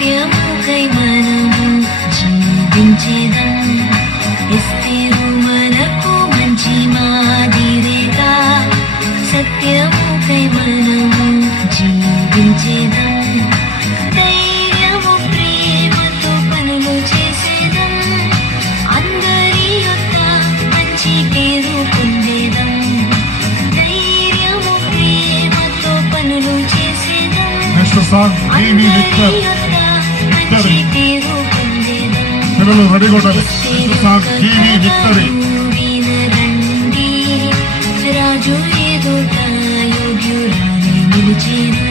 సత్యముకై మనము జీవించేదం. ఎస్తేరు మనకు మంచి మాదిరిగా సత్యముకై మనము జీవించేదం. ధైర్యము ప్రేమతో పనులు చేసేదం. అందరి యొక్క మంచి పేరు పొందేదం. ధైర్యము ప్రేమతో పనులు చేసేదం. అందరి యొక్క మంచి పేరు పొందేదం. వినరండి, రాజు ఎదుట యోగ్యురాలై నిలిచేను.